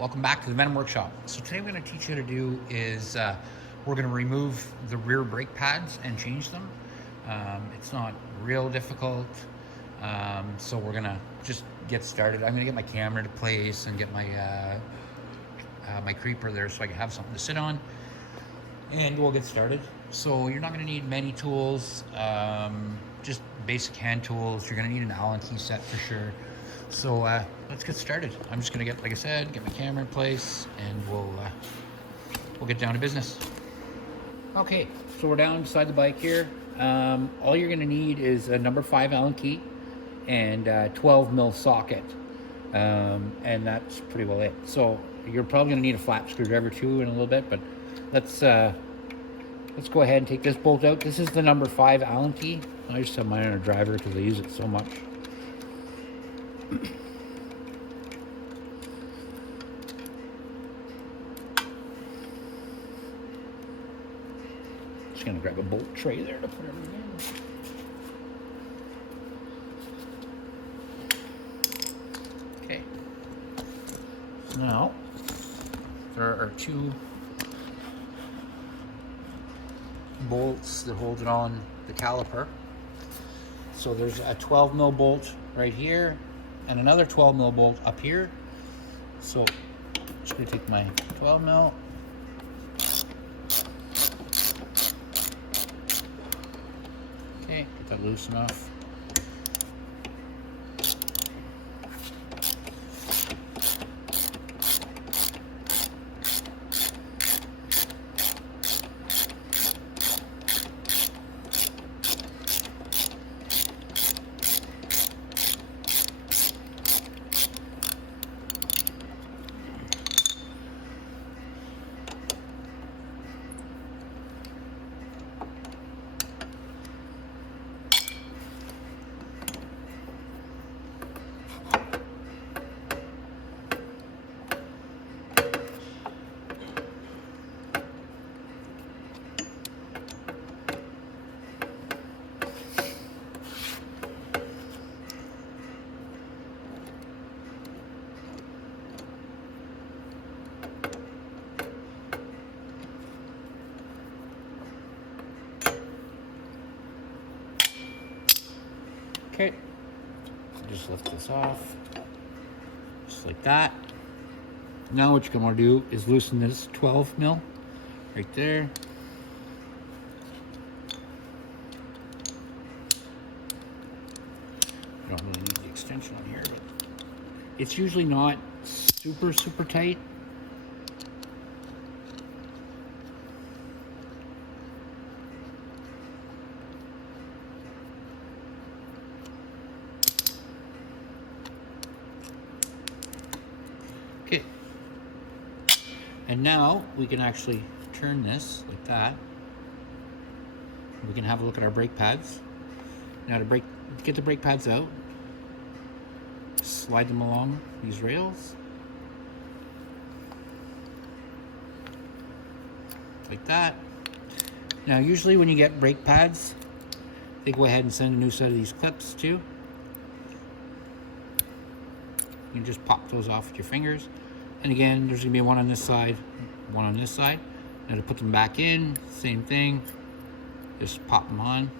Welcome back to the Venom Workshop. So today what I'm going to teach you how to do is we're going to remove the rear brake pads and change them. It's not real difficult, so we're going to just get started. I'm going to get my camera to place and get my my creeper there so I can have something to sit on, and we'll get started. So you're not going to need many tools, just basic hand tools. You're going to need an Allen key set for sure. So let's get started. I'm just gonna get, like I said, get my camera in place, and we'll get down to business. Okay, so we're down beside the bike here. All you're gonna need is a number 5 Allen key and 12 mil socket, and that's pretty well it. So you're probably gonna need a flat screwdriver too in a little bit, but let's go ahead and take this bolt out. This is the number 5 Allen key. I just have mine on a driver because I use it so much. Just gonna grab a bolt tray there to put everything in. Okay. So now there are 2 bolts that hold it on the caliper. So there's a 12 mil bolt right here and another 12 mil bolt up here. So I'm just gonna take my 12 mil. Okay, get that loose enough. Okay, so just lift this off, just like that. Now what you're going to do is loosen this 12 mil right there. You don't really need the extension on here, but it's usually not super tight. Okay, and now we can actually turn this like that. We can have a look at our brake pads. Now to get the brake pads out, slide them along these rails like that. Now usually when you get brake pads, they go ahead and send a new set of these clips too. You can just pop those off with your fingers. And again, there's gonna be one on this side, one on this side. Now to put them back in, same thing. Just pop them on.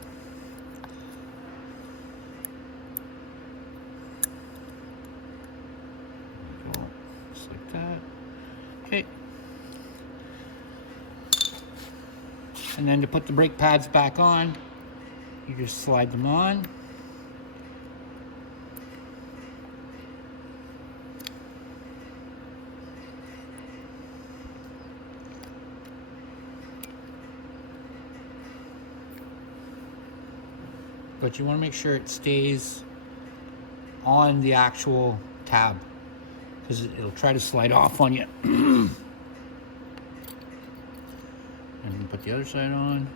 Just like that. Okay. And then to put the brake pads back on, you just slide them on. But you want to make sure it stays on the actual tab, because it'll try to slide off on you. And then put the other side on.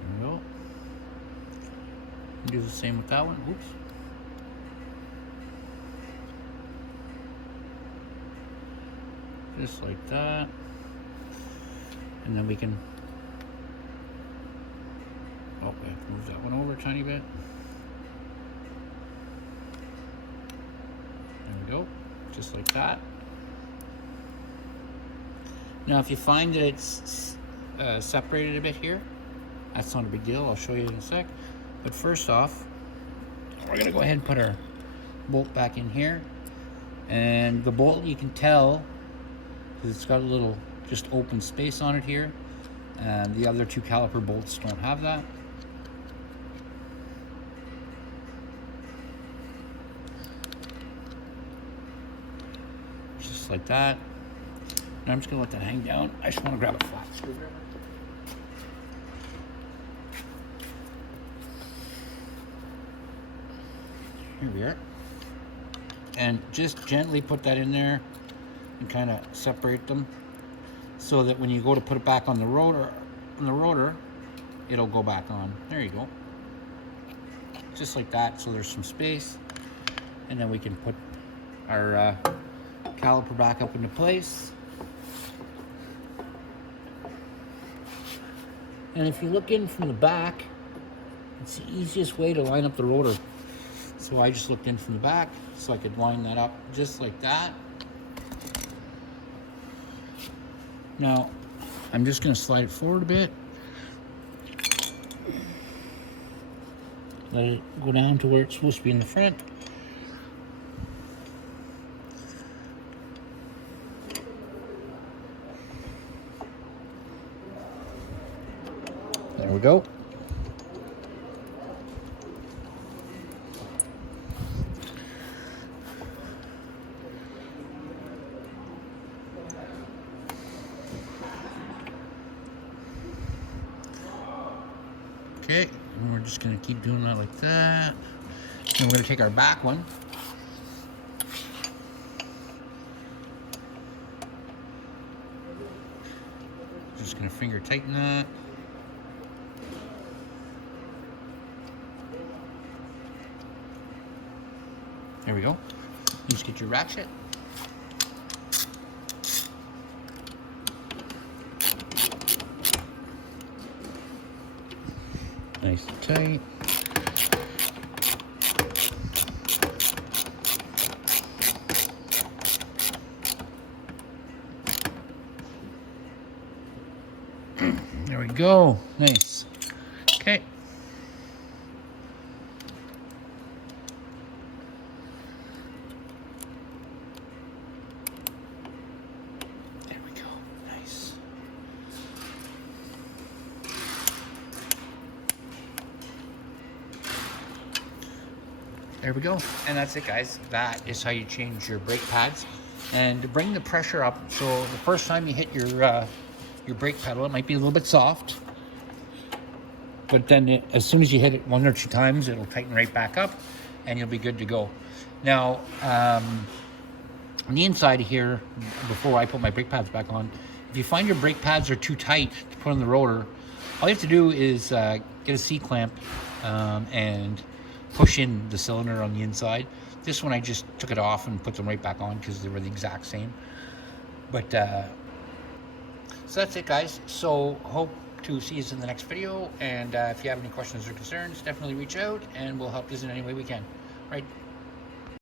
There we go. Do the same with that one. Oops. Just like that. And then we can, oh, I have to move that one over a tiny bit. just like that. Now if you find that it's separated a bit here, that's not a big deal. I'll show you in a sec. But first off, we're gonna go ahead and put our bolt back in here. And the bolt, you can tell, because it's got a little just open space on it here. And the other two caliper bolts don't have that. Just like that. Now I'm just gonna let that hang down. I just wanna grab a flat screwdriver. Here we are. And just gently put that in there and kind of separate them so that when you go to put it back on the rotor, it'll go back on. There you go. Just like that, so there's some space. And then we can put our caliper back up into place. And if you look in from the back, it's the easiest way to line up the rotor. So I just looked in from the back so I could line that up just like that. Now, I'm just going to slide it forward a bit. Let it go down to where it's supposed to be in the front. There we go. Okay, and we're just going to keep doing that like that. And we're going to take our back one. Just going to finger tighten that. There we go. You just get your ratchet. Nice and tight. There we go. Nice. Okay. There we go. Nice. There we go. And that's it, guys. That is how you change your brake pads. And to bring the pressure up, so the first time you hit your brake pedal, it might be a little bit soft. But then as soon as you hit it 1 or 2 times, it'll tighten right back up and you'll be good to go. Now, on the inside here, before I put my brake pads back on, if you find your brake pads are too tight to put on the rotor, all you have to do is get a C-clamp and push in the cylinder on the inside. This one I just took it off and put them right back on because they were the exact same. But so that's it, guys. So hope to see you in the next video. And if you have any questions or concerns, definitely reach out and we'll help you in any way we can. All right.